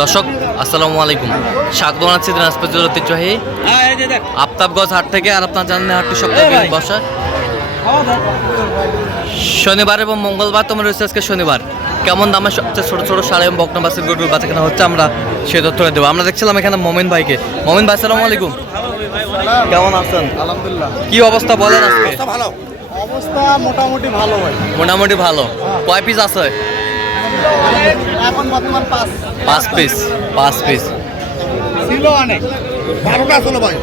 দর্শক আসসালামু আলাইকুম, স্বাগত জানাচ্ছি দিনাজপুর জেলার ঐতিহ্যবাহী আফতাবগঞ্জ হাট থেকে। আর আপনার জানেন হাটটি সপ্তাহে বসা শনিবার এবং মঙ্গলবার। তোমার রয়েছে আজকে শনিবার। কেমন দামে সবচেয়ে ছোটো ছোটো সাড়ে এবং বকনা বাসের গরুর বাচ্চা কেনা হচ্ছে আমরা সে তথ্য দেবো। আমরা দেখছিলাম এখানে মমিন ভাইকে। মমিন ভাই আসসালামু আলাইকুম, কেমন আছেন? আলহামদুলিল্লাহ। কি অবস্থা বলেন আজকে? ভালো অবস্থা, মোটামুটি ভালো ভাই। মোটামুটি ভালো। কয় পিস আছে? এখন বর্তমান 5 পিস। 5 পিস ছিল অনেক, 12টা ছিল ভাই।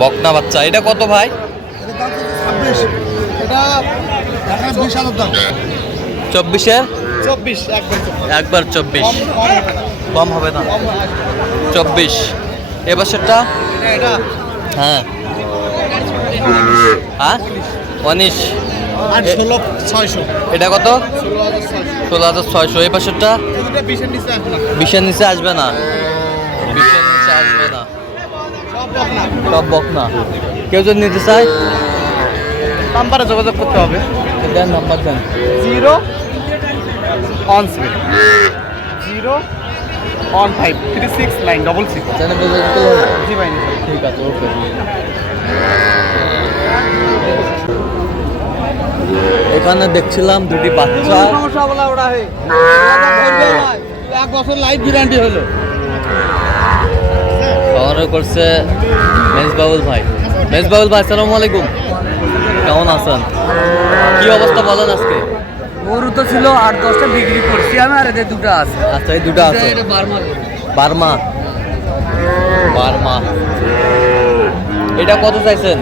বকনা বাচ্চা এটা কত ভাই? এর দাম 26। এটা এখন 20,000 দাম। 24-এর 24 একবার 24, কম হবে না? 24 এবছরটা। এটা হ্যাঁ হ্যাঁ 19 আর 16,600। এটা কত? 16,600। 16,600। এই পাশেরটা এটা 20 এর নিচে আসবে না। 20-এর নিচে আসবে না। 20-এর নিচে আসবে না, সব বকনা। সব বকনা। কেউ যদি নিতে চায় নাম্বারে যোগাযোগ করতে হবে। দেন, নাম্বার দেন। 017 015 36966। জি ভাই, ঠিক আছে, ওকে। এখানে দেখছিলাম দুটি বাচ্চা। সমস্যা বলা ওরা হে 1 বছর লাইফ গ্যারান্টি হলো। খাওয়ানো করছে মেজবাউল ভাই। মেজবাউল ভাই আসসালামু আলাইকুম, কেমন আছেন? কি অবস্থা বলেন আজকে? গরু তো ছিল 8-10টা বিক্রি করছি আমি, আর এদের দুটো আছে। আচ্ছা, এই দুটো আছে। এটা বার্মা গরু। বার্মা। বার্মা এটা কত চাইছেন?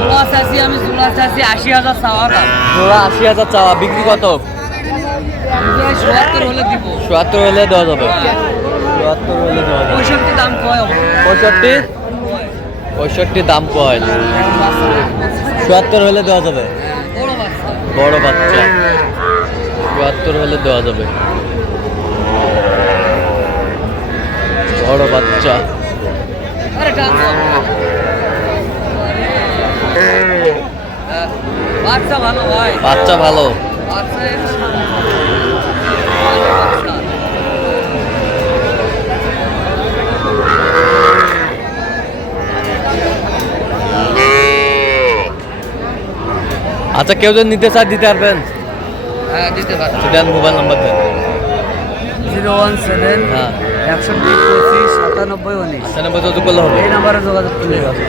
জোড়া চাইছি আমি, জোড়া চাইছি 80,000 চাওয়া দাম। জোড়া 80,000 চাওয়া, বিক্রি কত? 77 হলে দিব। ৭৭ হলে দেওয়া যাবে। ৭৭ হলে দেওয়া যাবে। 65 দাম কয় হবে? 65 65 দাম কয়? ৭৭ হলে দেওয়া যাবে। বড় বাচ্চা। বড় বাচ্চা ৭৭ হলে দেওয়া যাবে। বড় বাচ্চা। আরে টান দাও। বাচ্চা ভালো ভাই, বাচ্চা ভালো। বাচ্চা আচ্ছা, কেউ যদি নিতে চায় দিতে পারবেন? হ্যাঁ দিতে পারছি। দেন, মোবাইল নাম্বার দেন। 017 হ্যাঁ 61 25 97 19। 97 যোগাযোগ করলে হবে। এই নাম্বারে যোগাযোগ করলে হবে।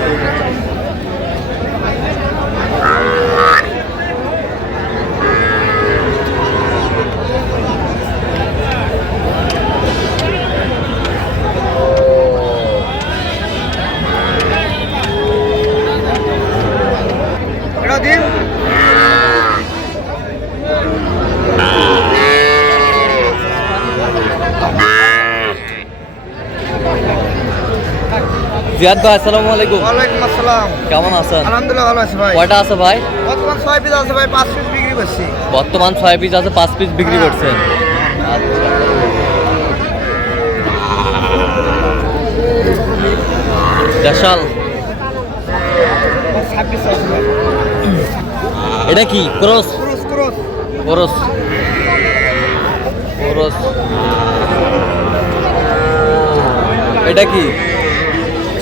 এটা দিন। জিয়াদ ভাই আসসালামু আলাইকুম, ওয়ালাইকুম আসসালাম। কেমন আছেন? আলহামদুলিল্লাহ ভালো আছি ভাই। কয়টা আছে ভাই? বর্তমান 6 পিস আছে ভাই, 5 পিস বিক্রি করছি। বর্তমান 6 পিস আছে, 5 পিস বিক্রি করছেন। আচ্ছা, দেশাল। 26 আছে ভাই। এটা কি cross? Cross cross. Cross cross. এটা কি?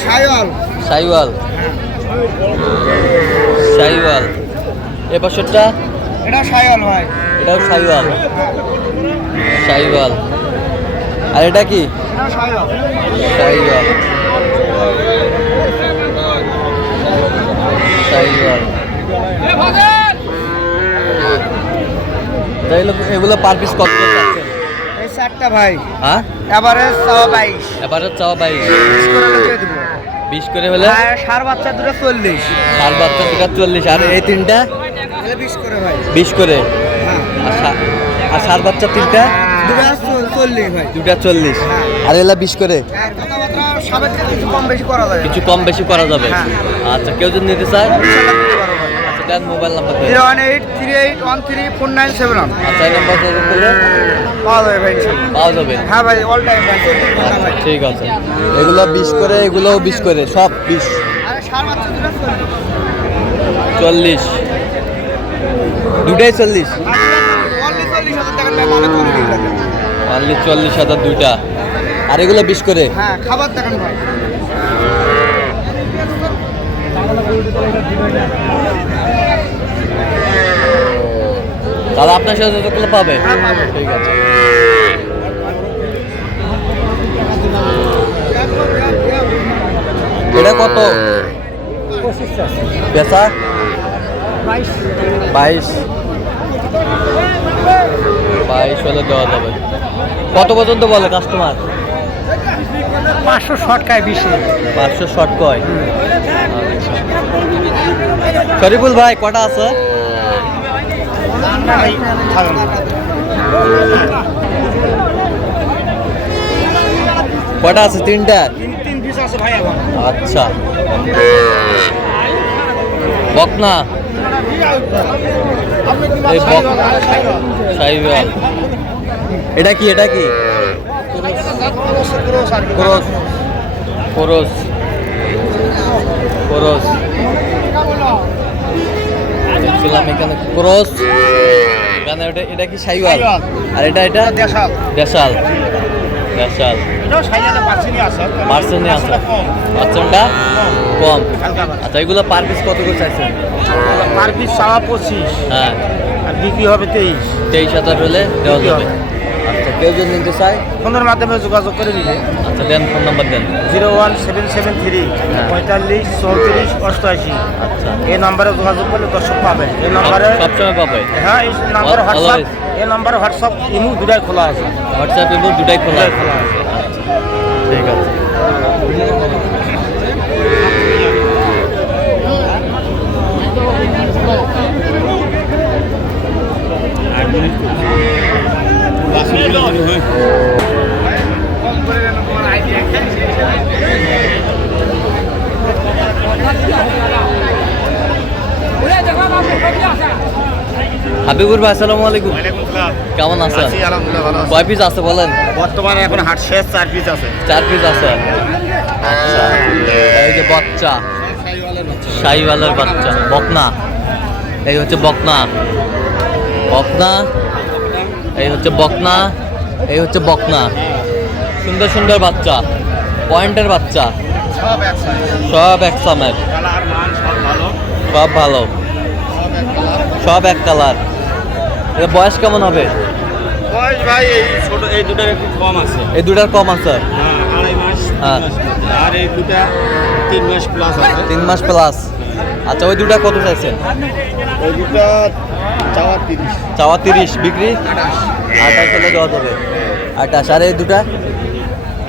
শাইওয়াল। সাইওয়াল। সাইওয়াল। এ পাশেরটা এটা শাইওয়াল ভাই। এটাও সাইওয়াল। সাইওয়াল। আর এটা কি? এটা শাইওয়াল। সাইওয়াল। সাইওয়াল। তাইলে এগুলো পার পিস কত করে চাচ্ছেন? এই 4টা ভাই। হ্যাঁ, এভারেজ 22। এবারে চাও 22। 20 করে দিয়ে দেব। 20 করে হলে আর সার বাচ্চা দুটো 40। আর বাচ্চা দুটা 40। আর এই তিনটা তাহলে 20 করে ভাই। 20 করে। হ্যাঁ। আর সার বাচ্চা তিনটা দুটো 40 ভাই। দুটা 40। আর এলা 20 করে। আর কথাবার্তা সাবেককে কিছু কম বেশি করা যাবে। কিছু কম বেশি করা যাবে। হ্যাঁ। আচ্ছা, কেউ যদি নিতে চায় ইনশাআল্লাহ দিতে পারবো ভাই। আচ্ছা, দেন মোবাইল নাম্বার দেন। 01838134971। আচ্ছা, এই নাম্বার যোগাযোগ করলে পাওয়া যাবে ভাই ইনশাআল্লাহ। পাওয়া যাবে। হ্যাঁ ভাই, অল টাইম ভাই, 24 ঘন্টা ভাই। ঠিক আছে, এগুলো 20 করে, এগুলোও 20 করে, সব 20। আর সার বাচ্চা দুটো 40। 40, দুটাই 40। অনলি 40,000 টাকা নেয়, মানে 40 টাকা। অনলি 40,000 দুইটা, আর এগুলো 20 করে। হ্যাঁ, খাবার দেখেন ভাই। তাহলে আপনার সাথে যতগুলো পাবে। হ্যাঁ, পাবে। ঠিক আছে। এটা কত বেচা? 22 হলে দেওয়া যাবে। কত পর্যন্ত বলে কাস্টমার? 500 শর্ট খায় 20 500 শর্ট কয়। শরীফুল ভাই কটা আছে? কটা আছে? 3টা। 3 পিস আছে ভাই এখন। আচ্ছা, বকনা আপনি কি এই বক খাইবা? সাইওয়াল। এটা কি? এটা কি? ক্রস। ক্রস। ক্রস। দেখছিলাম এখানে ক্রস। এখানে এটা কি সাইওয়াল? আর এটা দেশাল। দেশাল। দেশাল এটাও 60,000 পার্সেন্টই আছে। পার্সেন্টে আছে। পার্সেন্টটা কম। আচ্ছা, এগুলো পার পিস কত করে চাইছেন? পার পিস 25, হ্যাঁ, আর বিক্রি হবে 23। 23,000 হলে দেওয়া যাবে। আচ্ছা, কেউ যদি নিতে চায় ফোনের মাধ্যমে যোগাযোগ করে দিলে আচ্ছা দেন, ফোন নাম্বার দেন। 01773 হ্যাঁ। 45 34 88। আচ্ছা, এই নম্বরে যোগাযোগ করলে দর্শক পাবে। এই নম্বরে সবসময় পাবে। হ্যাঁ, এই নম্বরে হোয়াটসঅ্যাপ, Always. এই নম্বরে হোয়াটসঅ্যাপ ইমো দুটাই খোলা আছে। হোয়াটসঅ্যাপ এবং দুটাই খোলা দুটাই আছে। খোলা আছে। ঠিক আছে। হাবিবুর ভাই, আসসালামু আলাইকুম। কেমন আছেন? কয় পিস আছে বলেন? বর্তমানে এখন হাট শেষ, 4 পিস আছে। 4 পিস আছে। আচ্ছা, এই যে বাচ্চা, শাহিওয়ালের বাচ্চা, বকনা। এই হচ্ছে বকনা। বকনা, এই হচ্ছে বকনা, এই হচ্ছে বকনা। সুন্দর সুন্দর বাচ্চা, পয়েন্টের বাচ্চা, সব একসাথে। সব এক সামের, কালার মান সব ভালো। সব ভালো, সব এক কালার। এর বয়স কেমন হবে? বয়স ভাই এই ছোট, এই দুটার একটু কম আছে। এই দুটার কম আছে। হ্যাঁ, 2.5 মাস, 3 হ্যাঁ। মাস। আর এই দুটা 3 মাস প্লাস আছে। 3 মাস প্লাস। আচ্ছা, ওই দুটা কত চাইছেন? ওই দুটা চাওয়া 30। চাওয়া 30, বিক্রি 28 হলে দেওয়া যাবে। 28। আর এই দুটা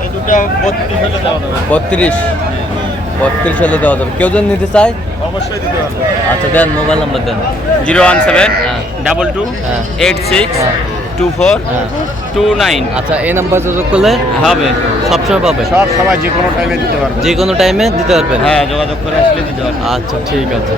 এই দুটা 32 হলে দেওয়া যাবে। 32 হলে দেওয়া যাবে। কেউ যদি নিতে চায় অবশ্যই দিতে পারবো। আচ্ছা দেন, মোবাইল নাম্বার দেন। 017 হ্যাঁ। 22 হ্যাঁ। 86 হ্যাঁ। 24 হ্যাঁ। 29 আচ্ছা, এই নাম্বার যোগাযোগ করলে হবে। সবসময় পাবে, সব সময় যে কোনো টাইমে দিতে পারবো। যে কোনো টাইমে দিতে পারবেন। হ্যাঁ, যোগাযোগ করে আসলে দিতে পারবো। আচ্ছা, ঠিক আছে।